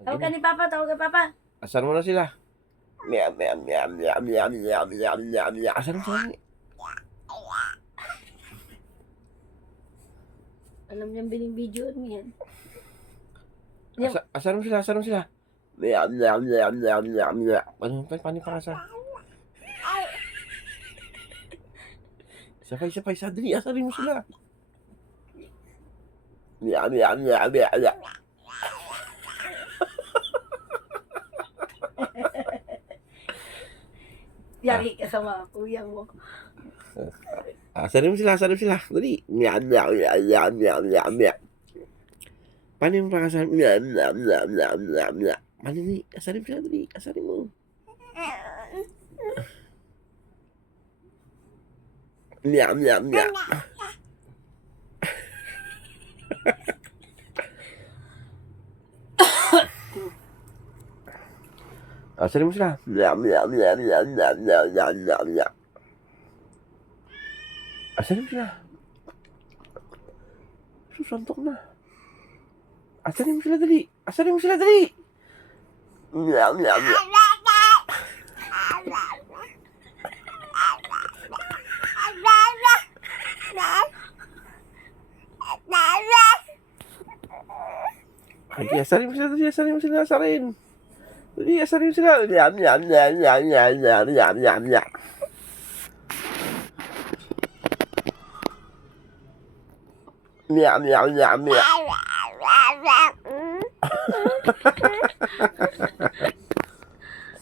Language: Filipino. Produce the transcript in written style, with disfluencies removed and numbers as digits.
Tawag ka ni Papa, tawag ka Papa. Asan mo na sila? Meow, meow, meow, meow, meow, meow, meow, meow, meow. Asan mo sila? Alam niyang binibidyo niyan. Asan mo sila? Asan mo sila? Meow, meow, meow, meow, meow, meow. Paano yung pangasan? Sabay, sadali. Asarin mo sila. Meow, meow, meow, meow, meow. Yari ka sa mga kuya mo. Asarin mo sila. Dali. Meow, meow, meow, meow, meow, meow, meow. Paano yung pangasan? Meow, meow, meow, meow, meow, meow. Paano ni? Asarin mo sila, dali. Asarin mo. Meow, meow, meow. Asarin mo sila. Meow, meow, meow, meow, meow, meow, meow, meow, meow. Asarin mo sila. Susantok na. Asarin mo sila, dali. Meow, meow, meow. Ay, asarin mo sila. Dali, asarin mo sila. Meow, meow, meow, meow, meow, meow, meow, meow, meow, meow. Meow, meow, meow, meow.